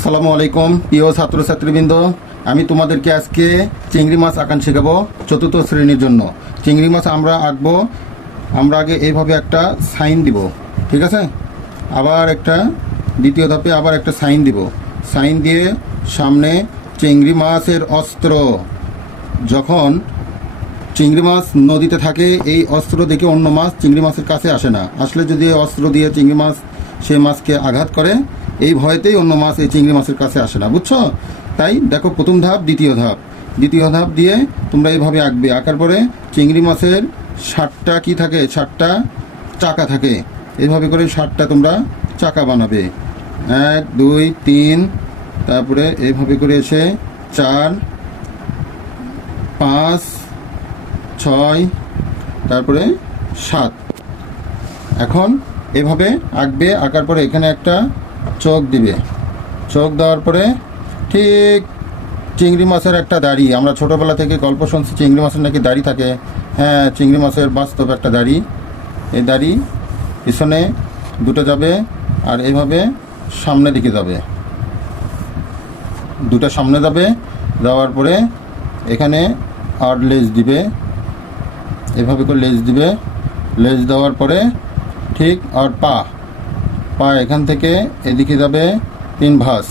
আসসালামু আলাইকুম প্রিয় ছাত্রছাত্রীবৃন্দ, আমি তোমাদেরকে আজকে চিংড়ি মাছ আঁকান শেখাবো চতুর্থ শ্রেণীর জন্য। চিংড়ি মাছ আমরা আঁকবো। আমরা আগে এইভাবে একটা সাইন দিব, ঠিক আছে? আবার একটা দ্বিতীয় ধাপে আবার একটা সাইন দিব। সাইন দিয়ে সামনে চিংড়ি মাছের অস্ত্র। যখন চিংড়ি মাছ নদীতে থাকে এই অস্ত্র দেখে অন্য মাছ চিংড়ি মাছের কাছে আসে না। আসলে যদি এই অস্ত্র দিয়ে চিংড়ি মাছ সে মাছকে আঘাত করে, এই ভয়তেই অন্য মাছ এই চিংড়ি মাছের কাছে আসে না, বুঝছো? তাই দেখো, প্রথম ধাপ দ্বিতীয় ধাপ দিয়ে তোমরা এইভাবে আঁকবে। আঁকার পরে চিংড়ি মাছের 7টা কি থাকে, 7টা চাকা থাকে। এইভাবে করে 7টা তোমরা চাকা বানাবে। 1 2 3, তারপরে এইভাবে করে এসে 4 5 6, তারপরে 7। এখন এভাবে আঁকবে। আঁকার পরে এখানে একটা চোখ দিবে। চোখ দেওয়ার পরে ঠিক চিংড়ি মাছের একটা দাড়ি, আমরা ছোটোবেলা থেকে গল্প শুনছি চিংড়ি মাছের নাকি দাড়ি থাকে। হ্যাঁ, চিংড়ি মাছের বাস্তব একটা দাড়ি। এই দাড়ি পিছনে দুটো যাবে আর এইভাবে সামনের দিকে যাবে, দুটো সামনে যাবে। যাওয়ার পরে এখানে আর লেজ দিবে, এভাবে করে লেজ দিবে। লেজ দেওয়ার পরে ঠিক আর পা এখান থেকে এদিকে যাবে 3 ভাঁজ,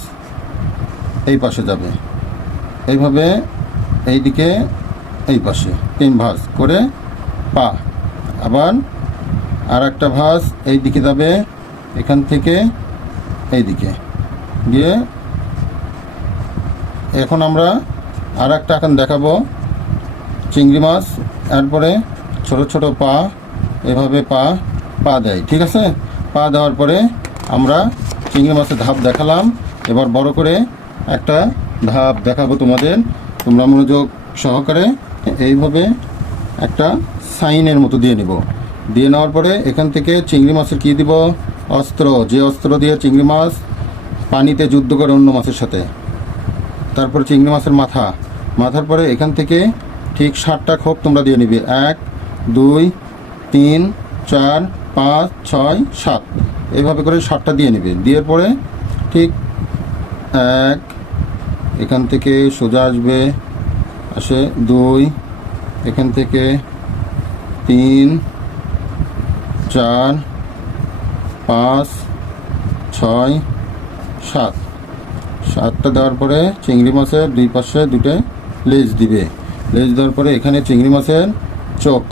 এই পাশে যাবে এইভাবে, এইদিকে এই পাশে 3 ভাঁজ করে পা। আবার আর একটা ভাঁজ এই দিকে যাবে, এখান থেকে এইদিকে গিয়ে। এখন আমরা আর একটা এখন দেখাবো চিংড়ি মাছ। এরপরে ছোট ছোট পা, এভাবে পা দেয়, ঠিক আছে? পা দেওয়ার পরে আমরা চিংড়ি মাছের ধাপ দেখালাম। এবার বড় করে একটা ধাপ দেখাবো তোমাদের, তোমরা মনোযোগ সহকারে এইভাবে একটা সাইনের মতো দিয়ে নেব। দিয়ে নেওয়ার পরে এখান থেকে চিংড়ি মাছের কী দিব, অস্ত্র। যে অস্ত্র দিয়ে চিংড়ি মাছ পানিতে যুদ্ধ করে অন্য মাছের সাথে। তারপর চিংড়ি মাছের মাথার পরে এখান থেকে ঠিক 7টা খোপ তোমরা দিয়ে নিবে। 1 2 3 4 5 6 7, এইভাবে করে 7টা দিয়ে নেবে। দিয়ে পরে ঠিক 1 এখান থেকে সোজা আসে 2, এখান থেকে 3 4 5 6 7, 7টা দেওয়ার পরে চিংড়ি মাছের 2 পাশে 2টে লেজ দিবে। লেজ দেওয়ার পরে এখানে চিংড়ি মাছের চোখ,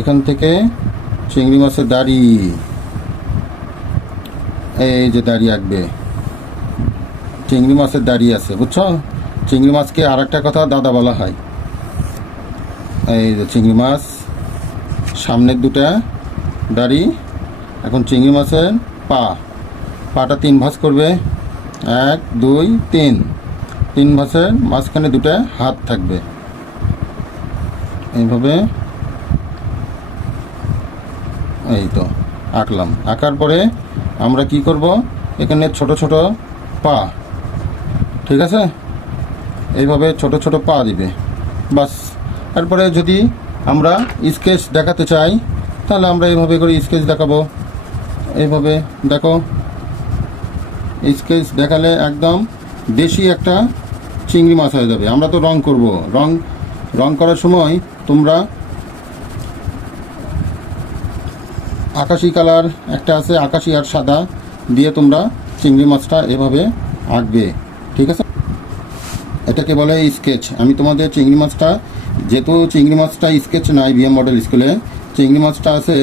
এখান থেকে চিংড়ি মাছের দাড়ি, এই যে দাড়ি আঁকবে, চিংড়ি মাছের দাড়ি আছে, বুঝছো? চিংড়ি মাছকে আর একটা কথা দাদা বলা হয়। এই যে চিংড়ি মাছ, সামনের 2টা দাড়ি। এখন চিংড়ি মাছের পাটা 3 ভাঁজ করবে। 1 2 3 ভাঁজের মাঝখানে 2টা হাত থাকবে। এইভাবে এই তো আঁকলাম। আঁকার পরে আমরা কি করব, এখানে ছোট ছোট পা, ঠিক আছে? এইভাবে ছোট ছোট পা দিবে, বাস। তারপরে যদি আমরা স্কেচ দেখাতে চাই তাহলে আমরা এইভাবে করে স্কেচ দেখাবো। এইভাবে দেখো, স্কেচ দেখালে একদম বেশি একটা চিংড়ি মাছ হয়ে যাবে। আমরা তো রং করব, রং করার সময় তোমরা আকাশি কালার একটা আছে, আকাশি আর সাদা দিয়ে তোমরা চিংড়ি মাছটা এভাবে আঁকবে, ঠিক আছে? এটাকে বলে স্কেচ। আমি তোমাদের চিংড়ি মাছটা, যেহেতু চিংড়ি মাছটা স্কেচ নাই বিএম মডেল স্কুলে, চিংড়ি মাছটা আছে,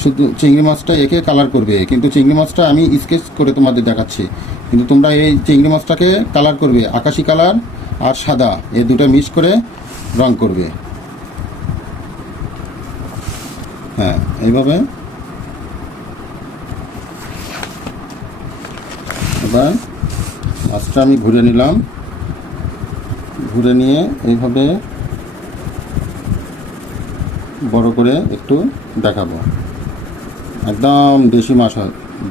শুধু চিংড়ি মাছটা একে কালার করবে, কিন্তু চিংড়ি মাছটা আমি স্কেচ করে তোমাদের দেখাচ্ছি। কিন্তু তোমরা এই চিংড়ি মাছটাকে কালার করবে, আকাশি কালার আর সাদা, এই 2টা মিক্স করে রং করবে। হ্যাঁ, এইভাবে। এবার মাছটা আমি ঘুরে নিলাম, ঘুরে নিয়ে এইভাবে বড় করে একটু দেখাবো। একদম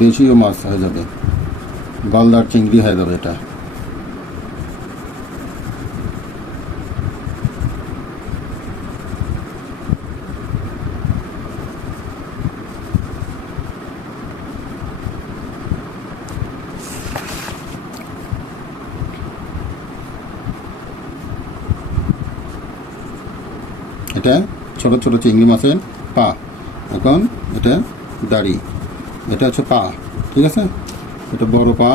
দেশীয় মাছ হয়ে যাবে, গলদার চিংড়ি হয়ে যাবে এটা। এটা ছোট ছোট চিংড়ি মাছের পা। এখন এটা দাড়ি, এটা হচ্ছে পা, ঠিক আছে? এটা বড় পা,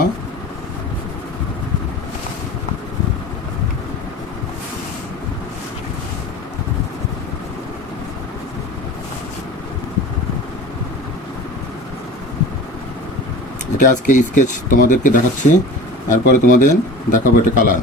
এটা আজকে স্কেচ তোমাদেরকে দেখাচ্ছি, তারপরে তোমাদের দেখাবো এটা কালার।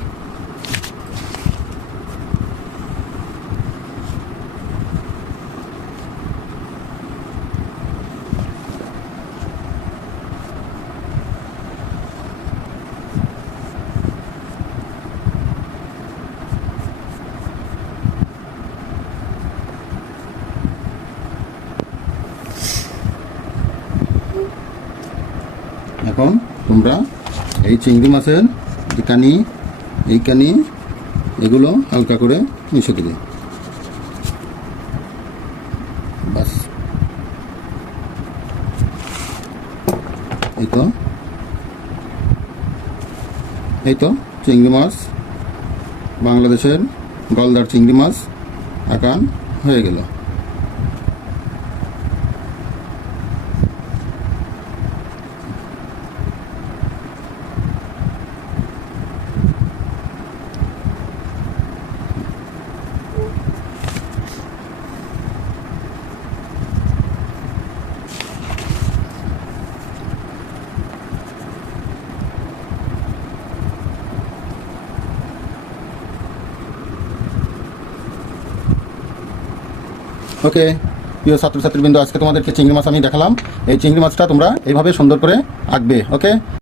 এখন তোমরা এই চিংড়ি মাছের যে কানি, এই কানি, এগুলো হালকা করে মিশে দিবে, বাস। এই তো চিংড়ি মাছ, বাংলাদেশের গলদার চিংড়ি মাছ আঁকান হয়ে গেল। ওকে প্রিয় ছাত্রছাত্রীবৃন্দ, আজকে তোমাদেরকে চিংড়ি মাছ আমি দেখালাম। এই চিংড়ি মাছটা তোমরা এইভাবে সুন্দর করে আঁকবে। ওকে।